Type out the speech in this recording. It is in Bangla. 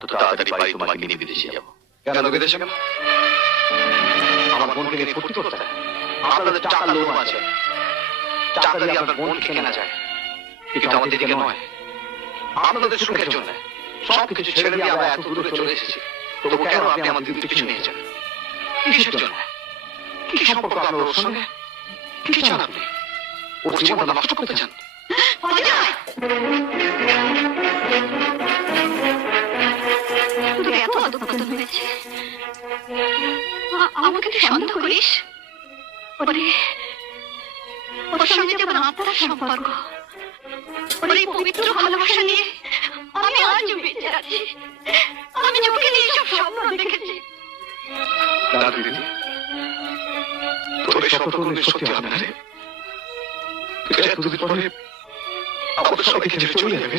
তো তাড়াতাড়ি বাড়ি তোমাকে নিয়ে বিদেশে যাবো। কেন বিদেশে? কেন? আমার বোনকে নিয়ে ফুর্তি করতে হয়। আপনাদের টাকা লোভ আছে, টাকা দিয়ে আপনার বোনকে কেনা যায়, কিন্তু আমাদের দিকে নয়। আপনাদের সুখের জন্য সবকিছু ছেড়ে দিয়ে আমরা এত দূরে চলে এসেছি, তবু কেন আপনি আমাদের পিছু নিয়েছেন? কিসের জন্য? কি সম্পর্ক আপনার ওর সঙ্গে? কি চান আপনি? ওর জীবনটা নষ্ট করতে চান? এত অধঃপতন হয়েছে, আমাকে তুই সন্দেহ করিস? ওর সঙ্গে যেমন আত্মার সম্পর্ক, ওর এই পবিত্র ভালোবাসা নিয়ে আমি আজও বেঁচে আছি। আমি চোখে নিয়ে সব স্বপ্ন দেখেছি। দিদি, তোর এই স্বপ্নগুলো সত্যি হবে না রে। তুই এতদিন পরে আমাদের সবাইকে ছেড়ে চলে যাবে।